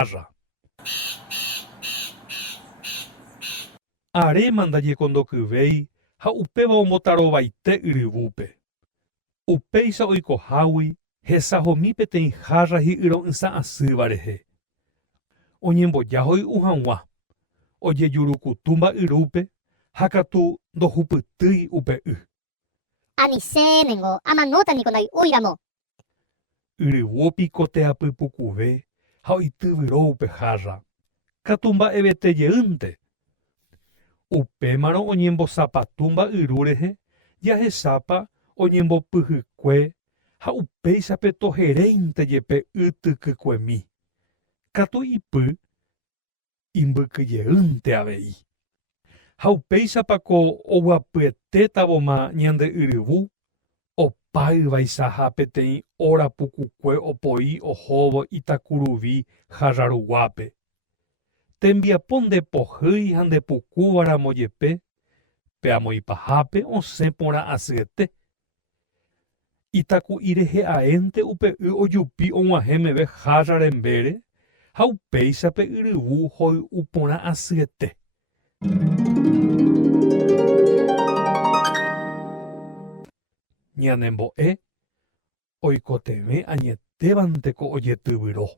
hára. Aréma ndajekondokyvéi ha upéva ombotarovaite yryvúpe. Upéicha oikohágui hesahomi peteĩ hára hi'yro'ysã rehe. Oñemboja hoy'u hag̃ua, ojejurukutu mba'yrúpe ha katu ndohupytýi upe y. Anichénengo, amanótaniko ndai'úiramo. Yryvúpiko teapypukuve ha oityvyrõ upe hára. Katu mba'evetejeýnte. Upémarõ oñembosapatu mba'yru rehe jahechápa oñembopyhykue ha upéichape toheréinte jepe ytykykuemi. Katu ipy imbykyjeýnte avei. Ha upéichapako oguapyetétavoma ñande yryvu opáyvaichaha peteĩ orapukukue opoi ohóvo Itakuruvi hararuguápe. Tembiapo ndepohýi ha ndepukúvaramo jepe pe amoipahápe osẽ porã asyete. Itaku'i rehe'ãénte upe y ojupi og̃uahẽ meve hára rembére ha upéichape yryvu hoy'u porã asyete. Ñanembo'e oikotevẽ añetévanteko ojetyvyrõ.